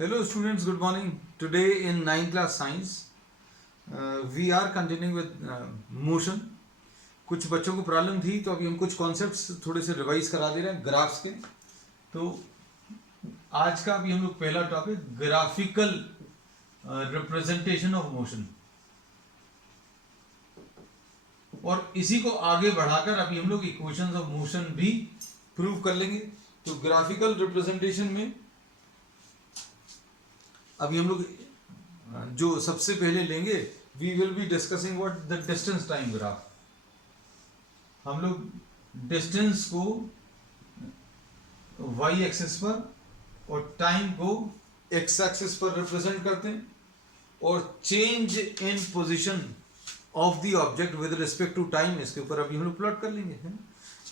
Hello students, good morning. Today in 9th class science, we are continuing with motion. कुछ बच्चों को problem थी तो अभी हम कुछ कॉन्सेप्ट्स थोड़े से रिवाइज करा दे रहे हैं ग्राफ्स के। तो आज का अभी हम लोग पहला topic graphical representation of motion, और इसी को आगे बढ़ाकर अभी हम लोग इक्वेशंस ऑफ मोशन भी प्रूव कर लेंगे। तो ग्राफिकल रिप्रेजेंटेशन में अभी हम लोग जो सबसे पहले लेंगे, we will be discussing what the distance time graph. हम लोग डिस्टेंस को वाई एक्सिस पर और टाइम को एक्स एक्सिस पर रिप्रेजेंट करते हैं, और change in position of the object with respect to time, इसके ऊपर अभी हम लोग प्लॉट कर लेंगे।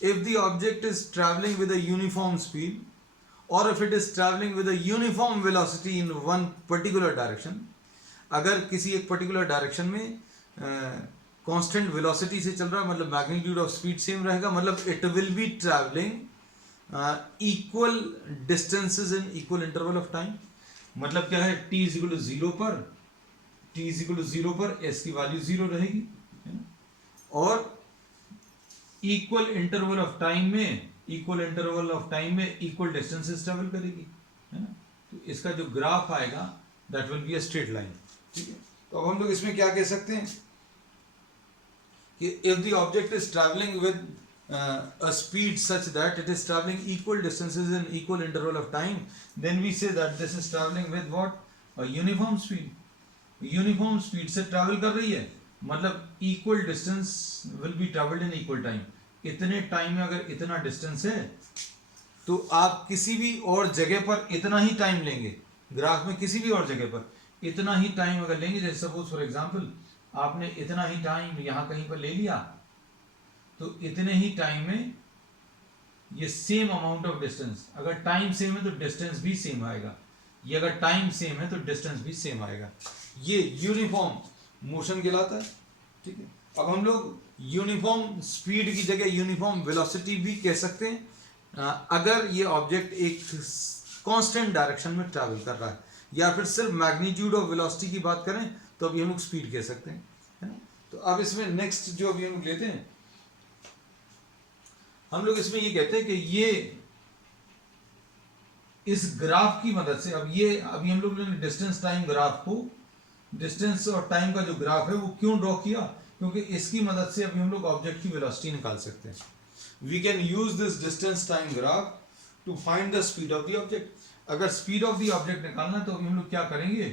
If the object is travelling with a uniform speed or if it is traveling with a uniform velocity in one particular direction, अगर किसी एक पर्टिकुलर डायरेक्शन में कांस्टेंट वेलोसिटी से चल रहा है, मतलब मैग्नीट्यूड ऑफ स्पीड सेम रहेगा, मतलब it will be travelling equal distances in equal interval of time. मतलब क्या है, t is equal to zero पर, t is equal to zero पर s की वैल्यू जीरो रहेगी, और इक्वल इंटरवल ऑफ टाइम में इक्वल डिस्टेंसेस ट्रेवल करेगी, है ना। तो इसका जो ग्राफ आएगा that will be a straight line, ठीक है। तो अब हम लोग इसमें क्या कह सकते हैं कि if the object is travelling with a speed such that it is traveling equal distances in equal interval of time, then we say that this is traveling with what, a uniform speed. Uniform speed से travel कर रही है, मतलब equal distance will B travelled in equal time. इतने time में अगर इतना distance है तो आप किसी भी और जगह पर इतना ही टाइम लेंगे। ग्राफ में किसी भी और जगह पर इतना ही टाइम अगर लेंगे, जैसे सपोज फॉर एग्जांपल आपने इतना ही टाइम यहाँ कहीं पर ले लिया, तो इतने ही टाइम में ये सेम अमाउंट ऑफ डिस्टेंस, अगर टाइम सेम है तो डिस्टेंस भी सेम आएगा, ये अगर टाइम सेम है तो डिस्टेंस भी सेम आएगा। ये यूनिफॉर्म मोशन कहलाता है, ठीक है। अब हम लोग यूनिफॉर्म स्पीड की जगह यूनिफॉर्म वेलोसिटी भी कह सकते हैं अगर ये ऑब्जेक्ट एक कांस्टेंट डायरेक्शन में ट्रैवल कर रहा है, या फिर सिर्फ मैग्नीट्यूड ऑफ वेलोसिटी की बात करें तो अभी हम लोग स्पीड कह सकते हैं, है ना। तो अब इसमें नेक्स्ट जो अभी हम लोग लेते हैं, हम लोग इसमें ये कहते हैं कि ये इस ग्राफ की मदद से, अब ये अभी हम लोग ने डिस्टेंस टाइम ग्राफ को, डिस्टेंस और टाइम का जो ग्राफ है वो क्यों ड्रॉ किया, क्योंकि इसकी मदद से अभी हम लोग ऑब्जेक्ट की वेलोसिटी निकाल सकते हैं। We can use this distance time graph to find the speed of the object. अगर स्पीड ऑफ द ऑब्जेक्ट निकालना है तो अभी हम लोग क्या करेंगे,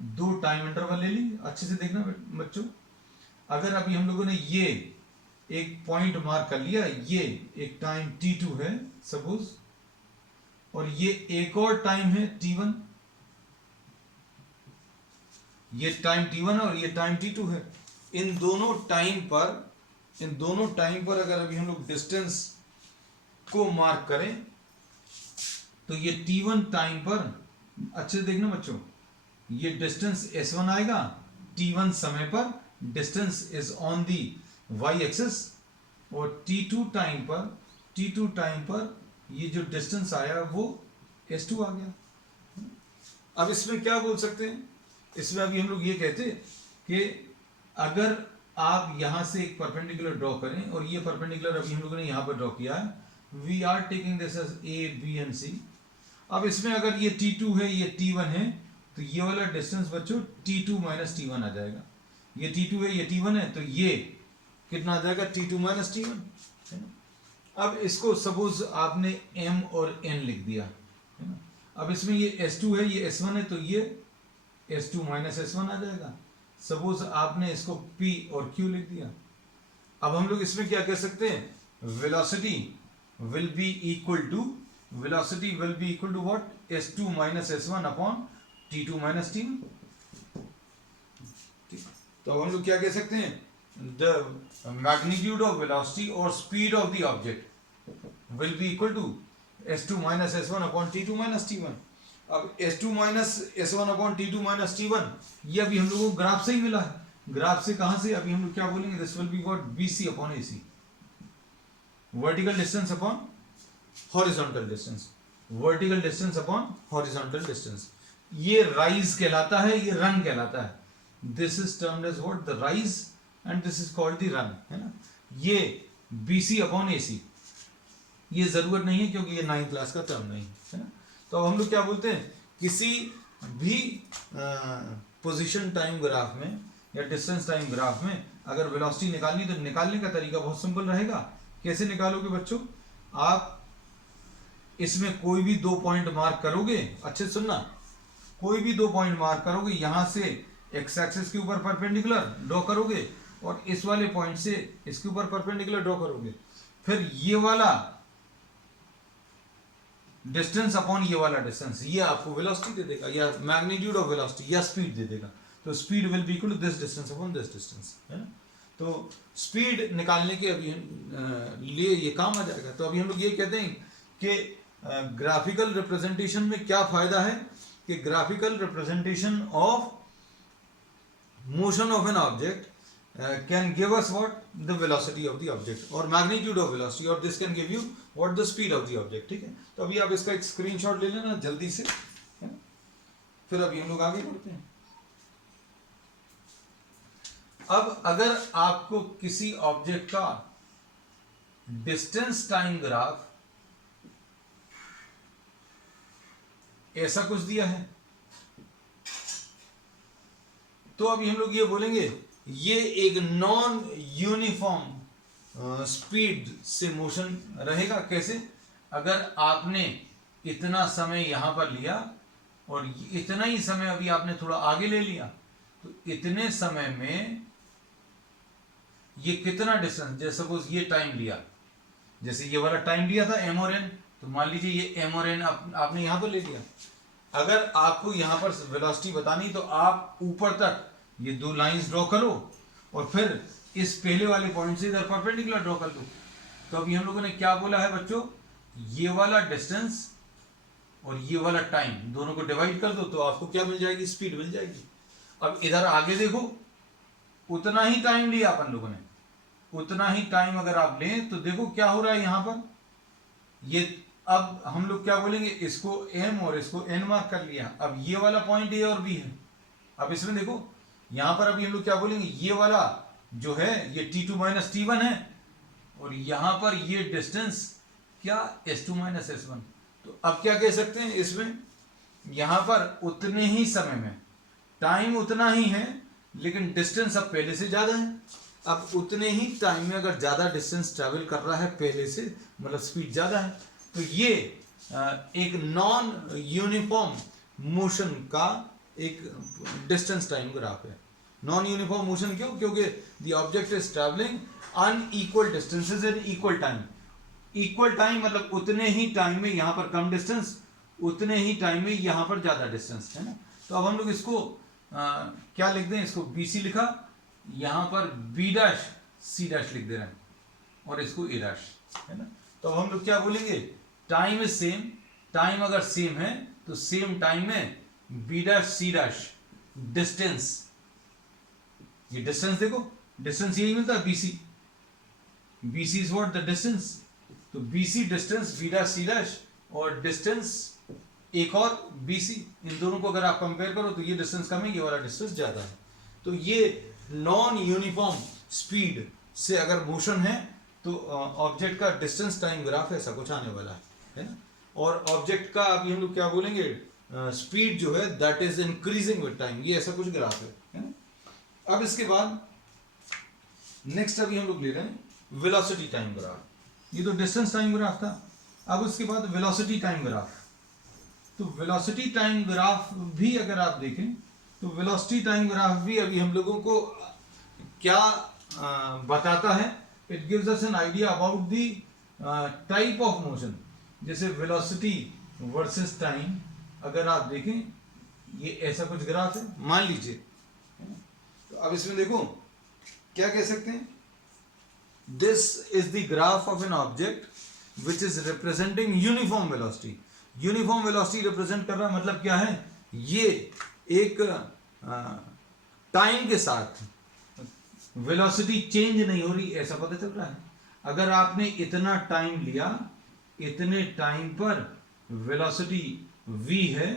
दो टाइम इंटरवल ले लेंगे। अच्छे से देखना बच्चों, अगर अभी हम लोगों ने ये एक पॉइंट मार्क कर लिया, ये एक टाइम t2 है सपोज, और ये एक और टाइम है t1, ये टाइम t1 है और ये टाइम t2 है। इन दोनों टाइम पर अगर अभी हम लोग डिस्टेंस को मार्क करें तो ये t1 टाइम पर, अच्छे से देखना बच्चों, ये डिस्टेंस s1 आएगा, t1 समय पर distance is on the y axis, और t2 टाइम पर ये जो डिस्टेंस आया वो s2 आ गया। अब इसमें क्या बोल सकते हैं, इसमें अभी हम लोग ये कहते हैं कि अगर आप यहां से एक परपेंडिकुलर ड्रॉ करें, और ये परपेंडिकुलर अभी हम लोगों ने यहां पर ड्रॉ किया है, we are taking this as A B and C. अब इसमें अगर ये t2 है, ये t1 है, तो ये वाला डिस्टेंस बच्चों t2 माइनस t1 आ जाएगा। ये t2 है, ये t1 है, तो ये कितना आ जाएगा, t2 माइनस t1, है ना। अब इसको सपोज आपने m और n लिख दिया, है ना। अब इसमें ये s2 है, ये s1 है, तो ये s2 माइनस s1 आ जाएगा। सपोज आपने इसको p और q लिख दिया। अब हम लोग इसमें क्या कह सकते हैं, velocity will be equal to what, s2 minus s1 upon t2 minus t1। तो अब हम लोग क्या कह सकते हैं, द मैग्नीट्यूड ऑफ वेलोसिटी और speed of the object will be equal to s2 minus s1 upon t2 minus t1। अब s2 minus s1 upon t2 minus t1 ये अभी हम लोगों को ग्राफ से ही मिला है। ग्राफ से कहां से, अभी हम लोग क्या बोलेंगे, this will be what, bc upon ac, vertical distance upon horizontal distance, vertical distance upon horizontal distance. ये राइज कहलाता है, ये रन कहलाता है. This is termed as what, the rise, and this is called the run, है ना. ये BC upon AC, ये जरूरत नहीं है क्योंकि ये 9th क्लास का टर्म नहीं है ना. तो अब हम लोग क्या बोलते हैं, किसी भी पोजीशन टाइम ग्राफ में या डिस्टेंस टाइम ग्राफ में अगर वेलोसिटी निकालनी तो निकालने का तरीका बहुत सिंपल रहेगा. कैसे निकालोगे बच्चों, आप इसमें कोई भी 2 पॉइंट मार्क करोगे, अच्छे से सुनना, कोई भी 2 पॉइंट मार्क करोगे, यहां से एक्स एक्सिस के ऊपर परपेंडिकुलर ड्रॉ करोगे और इस वाले पॉइंट से इसके ऊपर परपेंडिकुलर ड्रॉ करोगे. फिर ये वाला डिस्टेंस अपॉन ये वाला डिस्टेंस, ये आपको वेलोसिटी दे देगा, या मैग्नीट्यूड ऑफ वेलोसिटी या स्पीड दे देगा. तो speed will be equal to this distance upon this distance, है ना. तो स्पीड निकालने के अभी लिए ये काम आ जाएगा. तो अभी हम लोग ये कहते हैं कि ग्राफिकल रिप्रेजेंटेशन में क्या फायदा है कि graphical representation of motion of an object can give us what, the velocity of the object or magnitude of velocity, or this can give you what, the speed of the object. ठीक है. तो अभी आप इसका एक screenshot ले लेना जल्दी से, है ना. फिर अभी हम लोग आगे बढ़ते हैं. अब अगर आपको किसी ऑब्जेक्ट का डिस्टेंस टाइम ग्राफ ऐसा कुछ दिया है तो अभी हम लोग ये बोलेंगे ये एक नॉन यूनिफॉर्म स्पीड से मोशन रहेगा. कैसे, अगर आपने इतना समय यहां पर लिया और इतना ही समय अभी आपने थोड़ा आगे ले लिया, तो इतने समय में ये कितना डिस्टेंस, जैसे सपोज ये टाइम लिया, जैसे ये वाला टाइम लिया था m और n, तो मान लीजिए ये m और n आपने यहां पर ले लिया. अगर आपको यहां पर वेलोसिटी बतानी तो आप ऊपर तक ये 2 लाइंस ड्रॉ करो और फिर इस पहले वाले पॉइंट से इधर परपेंडिकुलर ड्रॉ कर दो. तो अभी हम लोगों ने क्या बोला है बच्चों, ये वाला डिस्टेंस और ये वाला टाइम दोनों को डिवाइड कर दो तो आपको क्या मिल जाएगी, स्पीड मिल जाएगी. अब इधर आगे देखो, उतना ही टाइम लिया अपन लोगों ने, उतना ही टाइम अगर आप लें तो देखो क्या हो रहा है यहां पर. ये अब हम लोग क्या बोलेंगे, इसको m और इसको n मार्क कर लिया. अब ये वाला पॉइंट A और B है. अब इसमें देखो यहां पर अभी हम लोग क्या बोलेंगे, ये वाला जो है ये T2 माइनस T1 है और यहां पर ये डिस्टेंस क्या, S2 माइनस S1. तो अब क्या कह सकते हैं इसमें, यहां पर उतने ही समय में टाइम उतना ही है लेकिन डिस्टेंस अब पहले से ज्यादा है. अब उतने ही टाइम में अगर ज्यादा डिस्टेंस ट्रेवल कर रहा है पहले से, मतलब स्पीड ज्यादा है, तो ये एक नॉन यूनिफॉर्म मोशन का एक डिस्टेंस टाइम ग्राफ है. नॉन यूनिफॉर्म मोशन क्यों, क्योंकि the object is travelling unequal distances in equal time. Equal time मतलब उतने ही टाइम में यहां पर कम डिस्टेंस, उतने ही टाइम में यहां पर ज्यादा डिस्टेंस, है ना. तो अब हम लोग इसको क्या लिख दें, इसको BC लिखा, यहां पर B', C' लिख दे रहे हैं और इसको A', है ना. तो अब हम लोग क्या बोलेंगे, टाइम इज सेम, टाइम अगर सेम है तो सेम टाइम में B', C' डिस्टेंस, ये डिस्टेंस देखो, डिस्टेंस यही मिलता है BC. BC is what, the distance. तो BC डिस्टेंस, B', C' और डिस्टेंस एक और BC, इन दोनों को अगर आप कंपेयर करो तो ये डिस्टेंस कम है, ये वाला डिस्टेंस ज्यादा है. तो ये नॉन यूनिफॉर्म स्पीड से अगर मोशन है तो ऑब्जेक्ट का डिस्टेंस टाइम ग्राफ ऐसा कुछ आने वाला है ना. और ऑब्जेक्ट का अभी हम लोग क्या बोलेंगे, स्पीड जो है that is increasing with time, ये ऐसा कुछ ग्राफ है ना. अब इसके बाद नेक्स्ट अभी हम लोग ले रहे हैं वेलोसिटी टाइम ग्राफ. ये तो डिस्टेंस टाइम ग्राफ था. अब उसके बाद वेलोसिटी टाइम ग्राफ. तो वेलोसिटी टाइम ग्राफ भी अगर आप देखें तो वेलोसिटी टाइम ग्राफ भी अभी हम लोगों को क्या बताता है, it gives us an idea about the type of motion. जैसे वेलोसिटी वर्सेस टाइम अगर आप देखें, ये ऐसा कुछ ग्राफ है मान लीजिए. तो अब इसमें देखो क्या कह सकते हैं, this is the graph of an object which is representing uniform velocity. Uniform velocity represent कर रहा है, मतलब क्या है, ये एक टाइम के साथ वेलोसिटी चेंज नहीं हो रही ऐसा पता चल रहा है. अगर आपने इतना टाइम लिया, इतने टाइम पर वेलोसिटी v है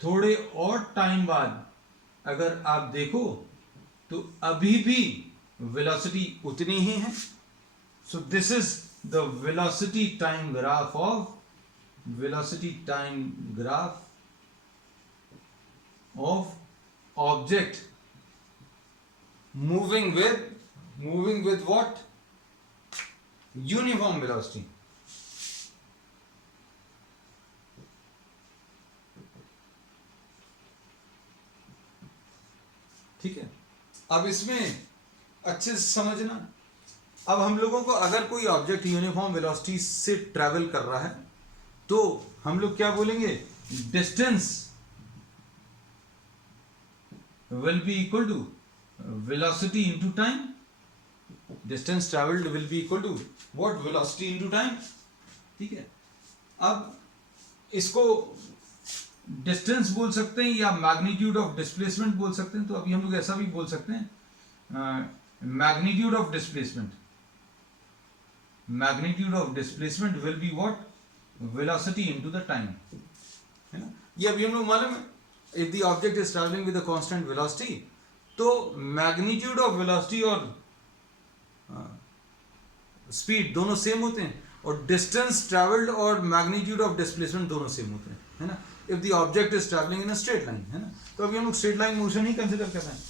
थोड़े और टाइम बाद अगर आप देखो तो अभी भी वेलोसिटी उतनी ही है. So this is the velocity time graph of object moving with what? Uniform velocity. ठीक है. अब इसमें अच्छे से समझना. अब हम लोगों को अगर कोई ऑब्जेक्ट यूनिफॉर्म वेलोसिटी से ट्रेवल कर रहा है तो हम लोग क्या बोलेंगे? Distance will be equal to velocity into time. Distance traveled will be equal to what? Velocity into time. ठीक है. अब इसको डिस्टेंस बोल सकते हैं या मैग्नीट्यूड ऑफ डिस्प्लेसमेंट बोल सकते हैं. तो अभी हम लोग ऐसा भी बोल सकते हैं, magnitude of displacement will be what? Velocity into the time. है ना. ये अभी हम लोग मालूम है. If the object is travelling with a constant velocity तो मैग्नीट्यूड ऑफ वेलोसिटी और स्पीड दोनों सेम होते हैं और डिस्टेंस ट्रैवल्ड और मैग्नीट्यूड ऑफ डिस्प्लेसमेंट दोनों सेम होते हैं. है ना. If the object is travelling in a straight line. है ना. तो अभी हम लोग स्ट्रेट लाइन मोशन ही कंसिडर कर रहे हैं.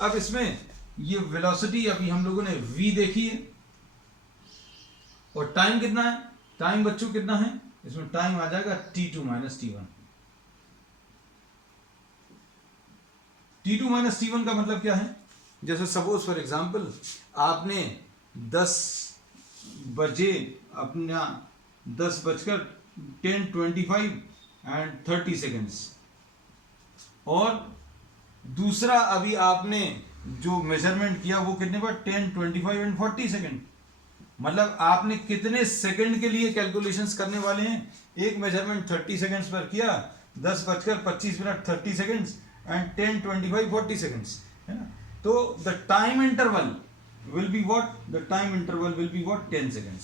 अब इसमें ये वेलोसिटी अभी हम लोगों ने v देखी है और टाइम कितना है? टाइम बच्चों कितना है? इसमें टाइम आ जाएगा t2 minus t1. t2 minus t1 का मतलब क्या है? जैसे सपोज फॉर एग्जांपल आपने 10 बजे अपना 10:10:25 एंड 30 सेकेंड्स और दूसरा अभी आपने जो मेजरमेंट किया वो कितने पर? 10:25 एंड 40 सेकेंड. मतलब आपने कितने सेकंड के लिए कैलकुलेशंस करने वाले हैं? एक मेजरमेंट 30 सेकेंड्स पर किया, 10:25 30 सेकेंड्स and 10:25 40 seconds. है ना. तो the time interval will be what? The time interval will be what? 10 seconds.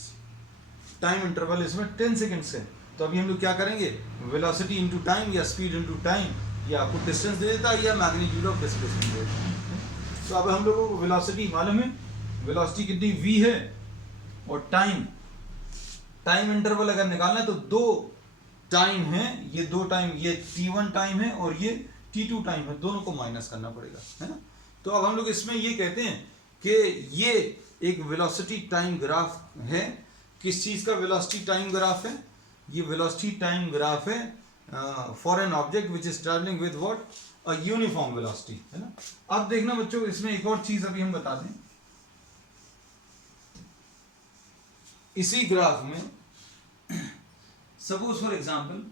Time interval इसमें 10 सेकेंड्स है. तो अभी हम लोग क्या करेंगे? वेलोसिटी इनटू टाइम या स्पीड इनटू टाइम या आपको डिस्टेंस दे देता है या मैग्नीट्यूड ऑफ डिस्प्लेसमेंट दे देता है. तो अब हम लोगों को वेलोसिटी मालूम है. वेलोसिटी कितनी v है और टाइम इंटरवल अगर निकालना है तो दो टाइम है. ये दो टाइम, ये t1 टाइम है और ये t2 टाइम है. दोनों को माइनस करना पड़ेगा. है ना. तो अब हम लोग इसमें ये कहते हैं कि ये एक वेलोसिटी टाइम ग्राफ है. किस चीज का वेलोसिटी टाइम ग्राफ है? ये वेलोसिटी टाइम ग्राफ है for an object which is travelling with what? A uniform velocity. है ना. अब देखना बच्चों, इसमें एक और चीज अभी हम बता दें. इसी ग्राफ में सपोज फॉर एग्जांपल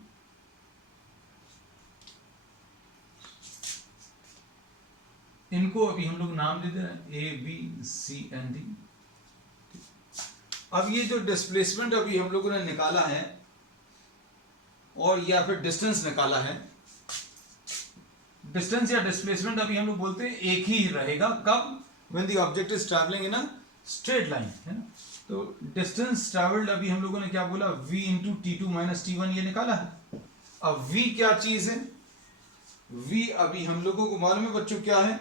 इनको अभी हम लोग नाम दे दे रहे हैं A B C and D. अब ये जो डिस्प्लेसमेंट अभी हम लोगों ने निकाला है और या फिर डिस्टेंस निकाला है, डिस्टेंस या डिस्प्लेसमेंट अभी हम लोग बोलते हैं एक ही रहेगा. कब? When the object is travelling in a straight line. है ना. तो डिस्टेंस ट्रैवल्ड अभी हम लोगों ने क्या बोला? v into t2 minus t1 ये निकाला है. अब v क्या चीज है? v अभी हम लोगों को मालूम है बच्चों क्या है?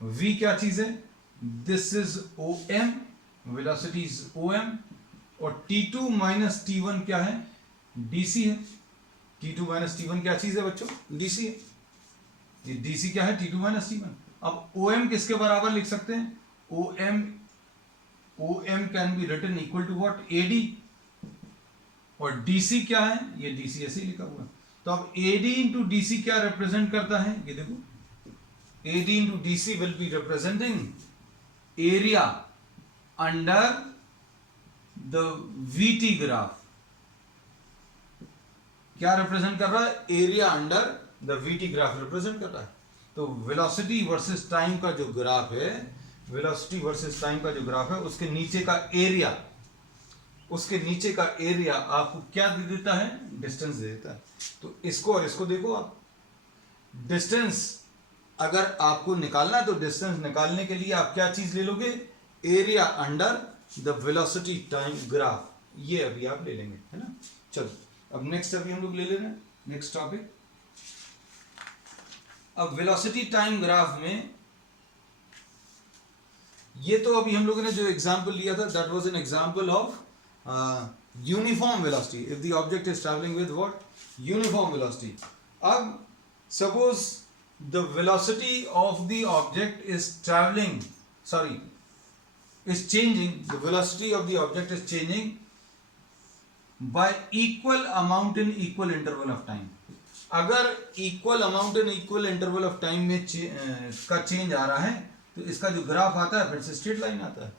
v क्या चीज है? This is om, velocity is om और t2 माइनस t1 क्या है? dc है. t2 माइनस t1 क्या चीज है बच्चों? dc है. ये dc क्या है? t2 minus t1. अब om किसके बराबर लिख सकते हैं? om can be written equal to what? ad. और dc क्या है? ये dc ऐसे ही लिखा हुआ है. तो अब ad इंटू dc क्या रिप्रेजेंट करता है? ये देखो, ad into dc will be representing area under the vt graph. क्या रिप्रेजेंट कर रहा है? Area under the vt graph represent कर रहा है. तो वेलोसिटी वर्सेस टाइम का जो ग्राफ है, वेलोसिटी वर्सेस टाइम का जो ग्राफ है, उसके नीचे का एरिया आपको क्या दे देता है? डिस्टेंस दे देता है. तो इसको और इसको देखो आप. डिस्टेंस अगर आपको निकालना है तो डिस्टेंस निकालने के लिए आप क्या चीज ले लोगे? Area under the velocity time graph. ये अभी आप ले लेंगे. है ना. चलो अब नेक्स्ट अभी हम लोग ले रहे हैं नेक्स्ट टॉपिक, अब वेलोसिटी टाइम ग्राफ में ये तो अभी हम लोगों ने जो एग्जांपल लिया था that was an example of uniform velocity if the object is travelling with what, uniform velocity. अब suppose the velocity of the object is travelling, sorry, is changing, the velocity of the object is changing by equal amount in equal interval of time. अगर equal amount in equal interval of time में का change आ रहा है तो इसका जो graph आता है फिर से स्ट्रेट लाइन आता है.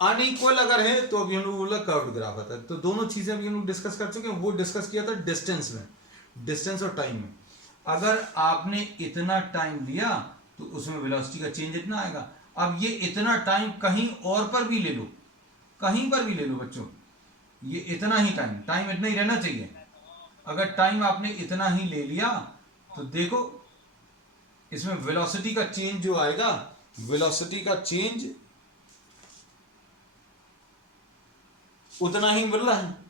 अनइक्वल अगर है तो अभी हम लोग बोला कर्व्ड ग्राफ आता है. तो दोनों चीजें अभी हम लोग डिस्कस कर चुके हैं. वो डिस्कस किया था डिस्टेंस में, डिस्टेंस और टाइम में. अगर आपने इतना टाइम लिया तो उसमें वेलोसिटी का चेंज इतना आएगा. अब ये इतना टाइम कहीं और पर भी ले लो, कहीं पर भी ले लो बच्चों, ये इतना ही टाइम, टाइम इतना ही रहना चाहिए. अगर टाइम आपने इतना ही ले लिया तो देखो इसमें वेलोसिटी का चेंज जो आएगा, वेलोसिटी का चेंज उतना ही मिल रहा है.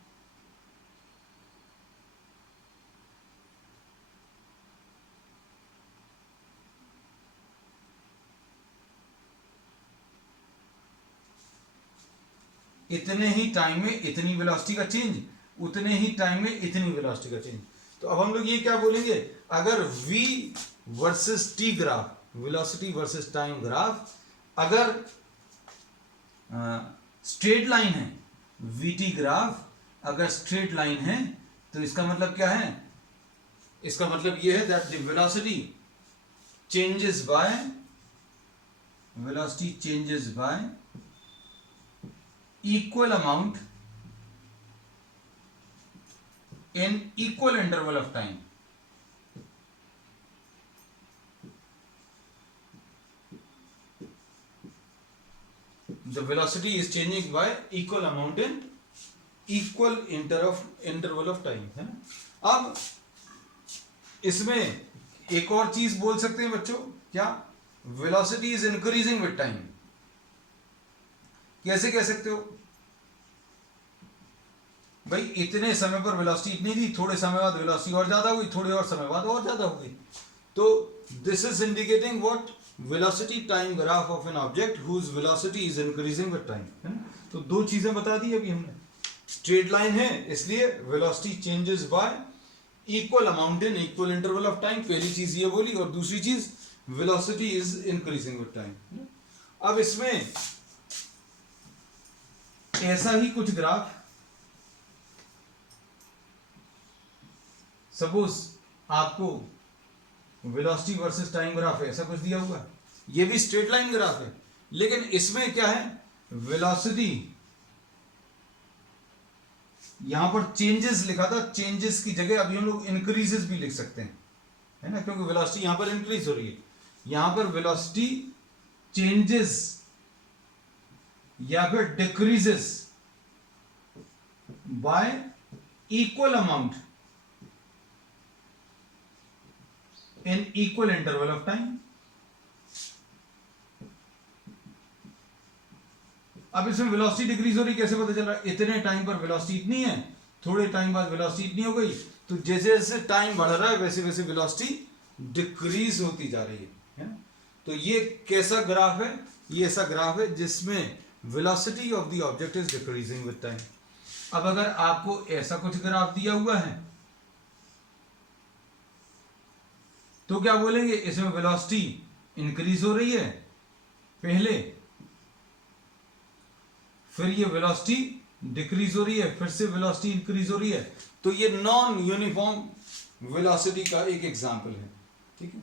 इतने ही टाइम में इतनी वेलोसिटी का चेंज, उतने ही टाइम में इतनी वेलोसिटी का चेंज. तो अब हम लोग ये क्या बोलेंगे, अगर v versus t graph, velocity versus time graph अगर स्ट्रेट लाइन है, vt ग्राफ अगर स्ट्रेट लाइन है तो इसका मतलब क्या है, इसका मतलब ये है that the velocity changes bye, velocity changes bye equal amount in equal interval of time. The velocity is changing by equal amount in equal interval of time, है ना. अब इसमें एक और चीज बोल सकते हैं बच्चों, क्या, velocity is increasing with time. कैसे कह सकते हो भाई, इतने समय पर वेलोसिटी इतनी थी, थोड़े समय बाद वेलोसिटी और ज्यादा हुई, थोड़े और समय बाद और ज्यादा हो गई. तो this is indicating what, velocity time graph of an object whose velocity is increasing with time, है ना. तो दो चीजें बता दी अभी हमने. स्ट्रेट लाइन है इसलिए velocity changes by equal amount in equal interval of time, पहली चीज ये बोली. और दूसरी चीज velocity is increasing with time. अब इसमें ऐसा ही कुछ ग्राफ, सपोज आपको वेलोसिटी वर्सेस टाइम ग्राफ है, ऐसा कुछ दिया हुआ, ये भी स्ट्रेट लाइन ग्राफ है, लेकिन इसमें क्या है, वेलोसिटी यहां पर चेंजेस लिखा था, चेंजेस की जगह अभी हम लोग इंक्रीजेस भी लिख सकते हैं, है ना, क्योंकि वेलोसिटी यहां पर इंक्रीज हो रही है. यहां पर वेलोसिटी चेंजेस या फिर decreases by equal amount in equal interval of time. अब इसमें वेलोसिटी डिक्रीज हो रही, कैसे पता चल रहा है, इतने टाइम पर वेलोसिटी इतनी है, थोड़े टाइम बाद वेलोसिटी इतनी हो गई. तो जैसे जैसे टाइम बढ़ रहा है वैसे वैसे वेलोसिटी डिक्रीज होती जा रही है ना. तो ये कैसा ग्राफ है, ये ऐसा ग्राफ है जिसमें velocity of the object is decreasing with time. अब अगर आपको ऐसा कुछ ग्राफ दिया हुआ है तो क्या बोलेंगे, इसमें वेलोसिटी इंक्रीज हो रही है पहले, फिर ये वेलोसिटी डिक्रीज हो रही है, फिर से वेलोसिटी इंक्रीज हो रही है. तो ये नॉन यूनिफॉर्म वेलोसिटी का एक एग्जांपल है. ठीक है.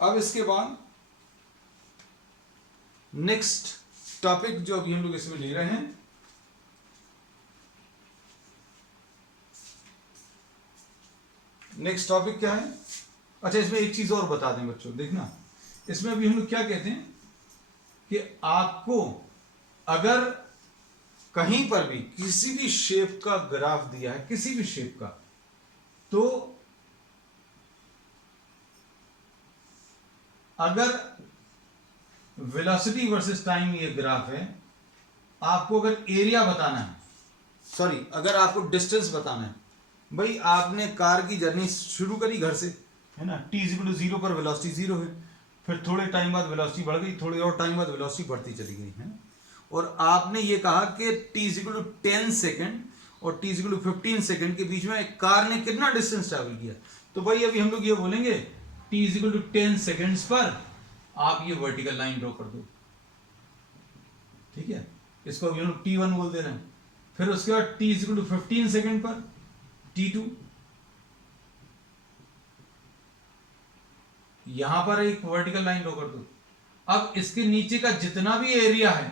अब इसके बाद नेक्स्ट टॉपिक जो अभी हम लोग इसमें ले रहे हैं, नेक्स्ट टॉपिक क्या है. अच्छा, इसमें एक चीज और बता दें बच्चों, देखना, इसमें अभी हम लोग क्या कहते हैं कि आपको अगर कहीं पर भी किसी भी शेप का ग्राफ दिया है, किसी भी शेप का, तो अगर वेलोसिटी वर्सेस टाइम ये ग्राफ है, आपको अगर एरिया बताना है, सॉरी, अगर आपको डिस्टेंस बताना है, भाई आपने कार की जर्नी शुरू करी घर से, है ना, t इक्वल टू 0 पर वेलोसिटी 0 है, फिर थोड़े टाइम बाद वेलोसिटी बढ़ गई, थोड़े और टाइम बाद वेलोसिटी बढ़ती चली गई, है ना, और आपने ये कहा कि t इक्वल टू 10 सेकेंड और t इक्वल टू 15 सेकेंड के बीच में कार ने कितना डिस्टेंस ट्रैवल किया। तो भाई अभी हम लोग ये बोलेंगे t इक्वल टू 10 सेकेंड्स पर आप ये वर्टिकल लाइन ड्रॉ कर दो, ठीक है, इसको अभी हम लोग t1 बोल दे रहे हैं। फिर उसके बाद t इक्वल टू 15 सेकेंड पर t2, यहां पर एक वर्टिकल लाइन ड्रॉ कर दो। अब इसके नीचे का जितना भी एरिया है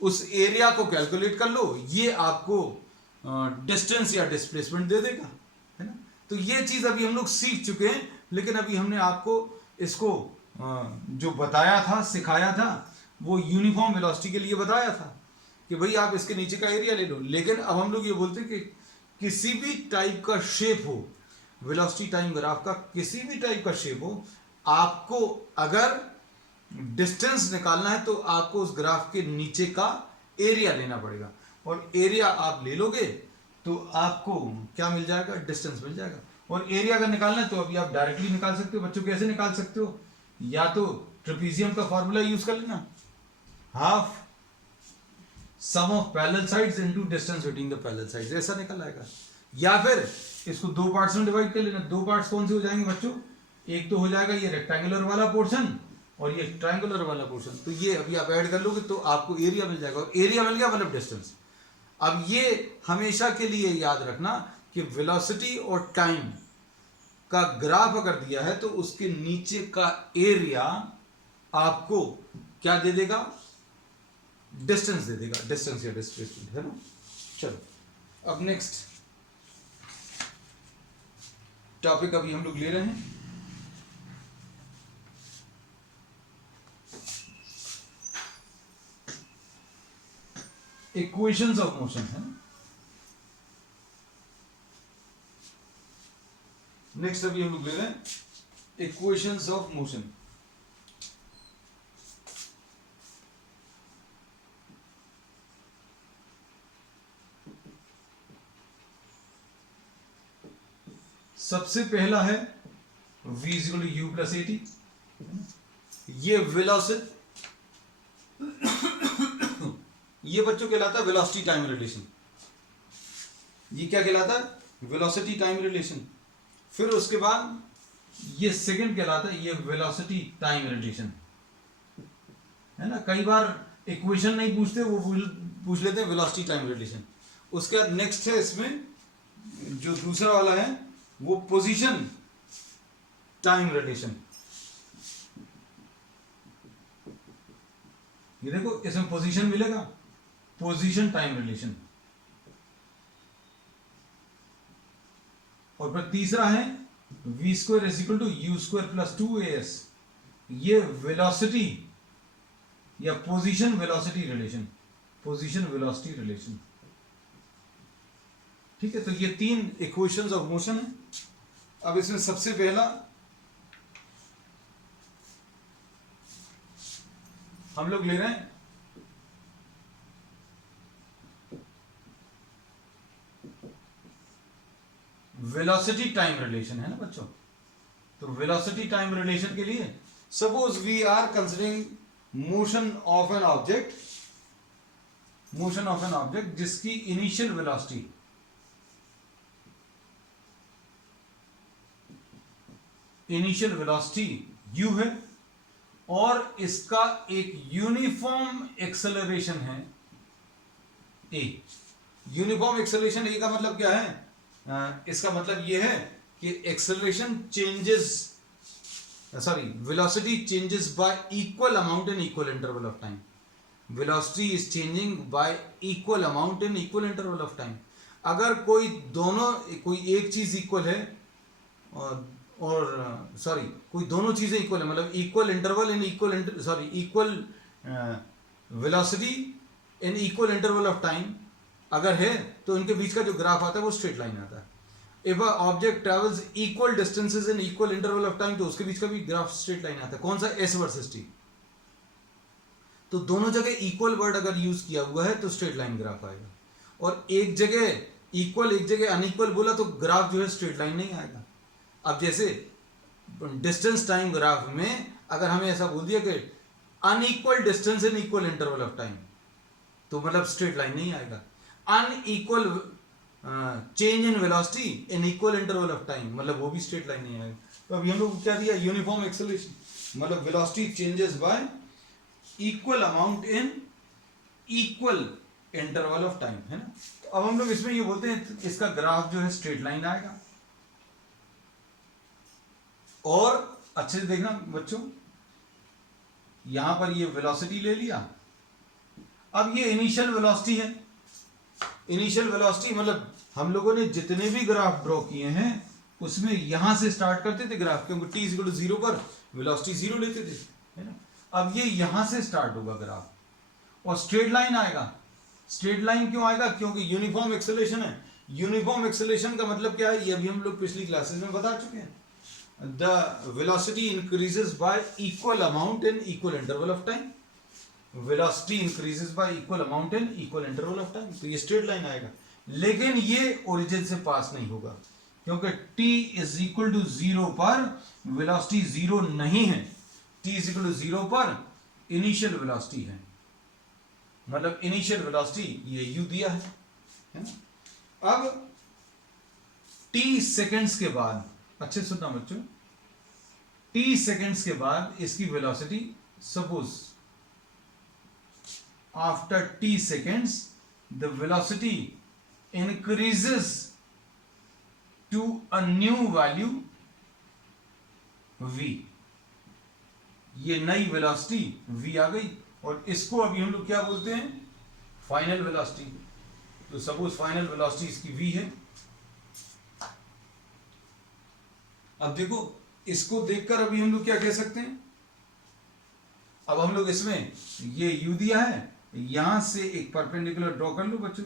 उस एरिया को कैलकुलेट कर लो, ये आपको डिस्टेंस या डिस्प्लेसमेंट दे देगा, है ना। तो ये चीज अभी हम लोग सीख चुके हैं, लेकिन अभी हमने आपको इसको जो बताया था, सिखाया था, वो यूनिफॉर्म वेलोसिटी के लिए बताया था कि भाई आप इसके नीचे का एरिया ले लो। लेकिन अब हम लोग ये बोलते हैं कि किसी भी टाइप का शेप हो, वेलोसिटी टाइम ग्राफ का किसी भी टाइप का शेप हो, आपको अगर डिस्टेंस निकालना है तो आपको उस ग्राफ के नीचे का एरिया लेना पड़ेगा, और एरिया आप ले लोगे तो आपको क्या मिल जाएगा, डिस्टेंस मिल जाएगा। और एरिया अगर निकालना है तो अभी आप डायरेक्टली निकाल सकते हो बच्चों। कैसे निकाल सकते हो, या तो ट्रेपीजियम का फॉर्मूला यूज कर लेना, half sum of parallel sides into distance between the parallel sides, ऐसा निकल आएगा। या फिर इसको दो पार्ट्स में डिवाइड कर लेना। दो पार्ट्स कौन से हो जाएंगे बच्चों, एक तो हो जाएगा ये रेक्टेंगुलर वाला पोर्शन और ये ट्रायंगुलर वाला पोर्शन, तो ये अभी आप ऐड कर लोगे तो आपको एरिया मिल जाएगा, और एरिया मिल गया मतलब डिस्टेंस। अब ये हमेशा के लिए याद रखना कि वेलोसिटी और टाइम का ग्राफ अगर दिया है तो उसके नीचे का एरिया आपको क्या दे देगा, डिस्टेंस दे देगा, डिस्टेंस या डिस्प्लेसमेंट, है ना। चलो अब नेक्स्ट टॉपिक अभी हम लोग ले रहे हैं इक्वेशंस ऑफ मोशन, है ना। नेक्स्ट अभी हम लोग ले रहे हैं इक्वेशंस ऑफ मोशन। सबसे पहला है v equal to u plus a t, ये वेलोसिटी ये बच्चों कहलाता है वेलोसिटी टाइम रिलेशन। ये क्या कहलाता है, वेलोसिटी टाइम रिलेशन। फिर उसके बाद ये सेकंड कहलाता है ये वेलोसिटी टाइम रिलेशन, है ना। कई बार इक्वेशन नहीं पूछते, वो पूछ लेते हैं वेलोसिटी टाइम रिलेशन। उसके बाद नेक्स्ट है इसमें जो दूसरा वाला है वो पोजीशन टाइम रिलेशन। ये देखो इसमें पोजीशन मिलेगा, पोजीशन टाइम रिलेशन। और फिर तीसरा है v square is equal to u square plus 2as, ये वेलोसिटी या position velocity relation, position velocity relation, ठीक है। तो ये तीन इक्वेशंस ऑफ मोशन है। अब इसमें सबसे पहला हम लोग ले रहे हैं वेलोसिटी टाइम रिलेशन, है ना बच्चों। तो वेलोसिटी टाइम रिलेशन के लिए suppose we are considering motion of an object, motion of an object जिसकी इनिशियल वेलोसिटी u है और इसका एक यूनिफॉर्म एक्सेलरेशन है a। यूनिफॉर्म एक्सेलरेशन a का मतलब क्या है, इसका मतलब यह है कि acceleration changes, sorry velocity changes by equal amount in equal interval of time. Velocity is changing by equal amount in equal interval of time. अगर कोई एक चीज इक्वल है और सॉरी कोई दोनों चीजें इक्वल है, मतलब equal interval in equal velocity in equal interval of time अगर है तो इनके बीच का जो ग्राफ आता है वो स्ट्रेट लाइन आता है। If a object travels equal distances in equal interval of time तो उसके बीच का भी ग्राफ स्ट्रेट लाइन आता है। कौन सा, एस वर्सेस टी। तो दोनों जगह इक्वल वर्ड अगर यूज किया हुआ है तो स्ट्रेट लाइन ग्राफ आएगा, और एक जगह इक्वल एक जगह अनइक्वल बोला तो ग्राफ जो है स्ट्रेट लाइन नहीं आएगा। अब जैसे डिस्टेंस टाइम ग्राफ में अगर हमें ऐसा बोल दिया कि unequal distance in equal interval of time, तो मतलब स्ट्रेट लाइन नहीं आएगा। Unequal change in velocity in equal interval of time, मतलब वो भी स्ट्रेट लाइन नहीं आएगा। तो अभी हम लोग क्या दिया, यूनिफॉर्म एक्सेलरेशन, मतलब velocity changes by equal amount in equal interval of time, है ना। तो अब हम लोग इसमें ये बोलते हैं इसका ग्राफ जो है स्ट्रेट लाइन आएगा। और अच्छे से देखना बच्चों, यहां पर ये वेलोसिटी ले लिया, अब ये इनिशियल वेलोसिटी है। इनिशियल वेलोसिटी मतलब हम लोगों ने जितने भी ग्राफ ड्रॉ किए हैं उसमें यहां से स्टार्ट करते थे ग्राफ, क्योंकि टी इक्वल टू 0 पर वेलोसिटी 0 लेते थे, है ना। अब ये यहां से स्टार्ट होगा ग्राफ और स्ट्रेट लाइन आएगा। स्ट्रेट लाइन क्यों आएगा, क्योंकि यूनिफॉर्म एक्सेलरेशन है। यूनिफॉर्म एक्सेलरेशन का मतलब क्या है, ये अभी हम लोग पिछली क्लासेस में बता चुके हैं। The velocity increases by equal amount in equal interval of time. Velocity increases by equal amount in equal interval of time, तो ये स्ट्रेट लाइन आएगा। लेकिन ये ओरिजिन से पास नहीं होगा, क्योंकि t इज इक्वल टू 0 पर वेलोसिटी 0 नहीं है। t इज इक्वल टू 0 पर इनिशियल वेलोसिटी है, मतलब इनिशियल वेलोसिटी ये u दिया है ना। अब t सेकेंड्स के बाद, अच्छे सुनना बच्चों, t सेकेंड्स के बाद इसकी velocity, suppose after t seconds the velocity increases to a new value v। ये नई वेलोसिटी v आ गई और इसको अभी हम लोग क्या बोलते हैं, फाइनल वेलोसिटी। तो सपोज फाइनल वेलोसिटी इसकी v है। अब देखो इसको देखकर अभी हम लोग क्या कह सकते हैं, अब हम लोग इसमें ये u दिया है, यहां से एक परपेंडिकुलर ड्रॉ कर लो बच्चों,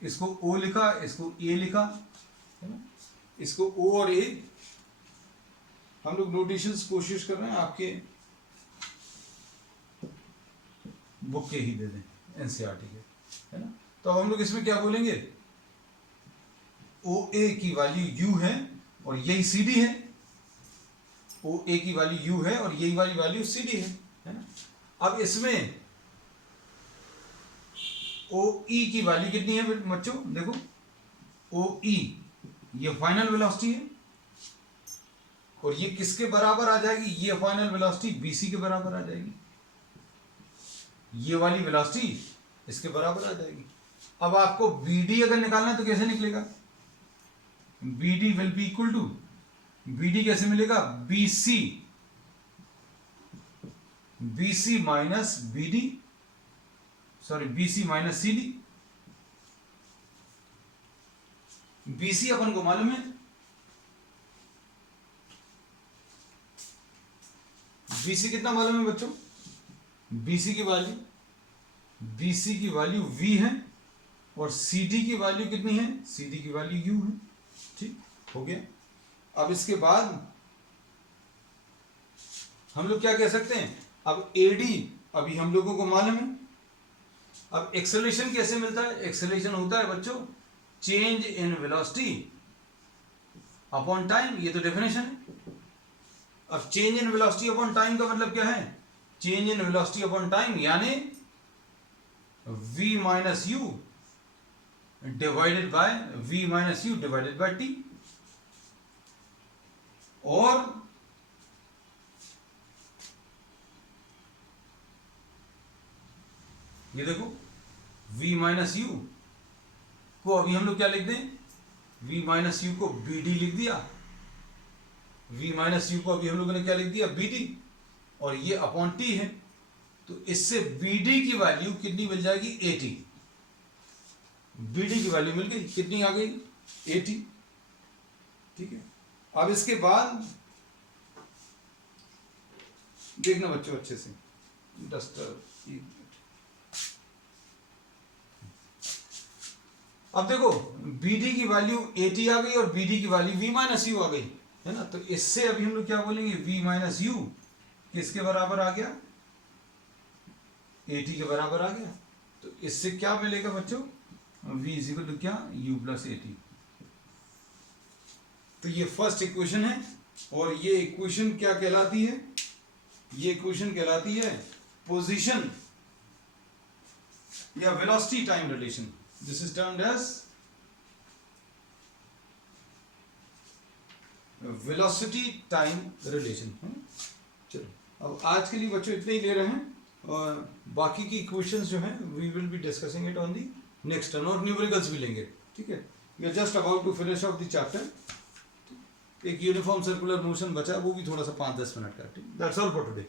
इसको O लिखा, इसको A लिखा, है ना। इसको O और A हम लोग नोटेशंस कोशिश कर रहे हैं आपके बुक के ही दे दें, एनसीईआरटी के, है ना। तो अब हम लोग इसमें क्या बोलेंगे, OA की वैल्यू U है और यही CD है। OA की वैल्यू U है और यही वाली वैल्यू CD है ना। अब इसमें OE की वैल्यू कितनी है बच्चों, देखो OE ये फाइनल वेलोसिटी है और ये किसके बराबर आ जाएगी, ये फाइनल वेलोसिटी BC के बराबर आ जाएगी। ये वाली वेलोसिटी इसके बराबर आ जाएगी। अब आपको BD अगर निकालना है तो कैसे निकलेगा, BD will be equal to, BD कैसे मिलेगा, BC minus BD, sorry BC minus CD। BC अपन को मालूम है, BC कितना मालूम है बच्चों, BC की वैल्यू V है और CD की वैल्यू कितनी है, CD की वैल्यू U है। ठीक हो गया। अब इसके बाद हम लोग क्या कह सकते हैं, अब AD अभी हम लोगों को मालूम है। अब एक्सेलरेशन कैसे मिलता है, एक्सेलरेशन होता है बच्चों change in velocity upon time, ये तो डेफिनेशन है। अब change in velocity upon time का मतलब क्या है, change in velocity upon time यानी v minus you divided by v minus you divided by t। और ये देखो v माइनस यू को अभी हम लोग क्या लिख दें, v माइनस यू को BD लिख दिया, v माइनस यू को अभी हम लोगों ने क्या लिख दिया, BD, और ये अपॉन t है। तो इससे BD की वैल्यू कितनी मिल जाएगी, 80। BD की वैल्यू मिल गई, कितनी आ गई, 80। ठीक है। अब इसके बाद देखना बच्चों अच्छे से, अब देखो BD की वैल्यू 80 आ गई और BD की वैल्यू v माइनस यू आ गई, है ना। तो इससे अभी हम लोग क्या बोलेंगे, v माइनस यू किसके बराबर आ गया, 80 के बराबर आ गया। तो इससे क्या मिलेगा बच्चों, v इज इक्वल टू क्या, u प्लस ए टी। तो ये फर्स्ट इक्वेशन है, और ये इक्वेशन क्या कहलाती है, ये इक्वेशन कहलाती है पोजीशन या velocity time relation. This is termed as velocity time relation. चलो अब आज के लिए बच्चों इतने ही ले रहे हैं, और बाकी की इक्वेशंस जो हैं we will be discussing it on the next turn, और न्यूमेरिकल्स भी लेंगे, ठीक है। We are just about to finish off the chapter. एक यूनिफॉर्म सर्कुलर मोशन बचा, वो भी थोड़ा सा 5-10 मिनट का, ठीक। That's all for today.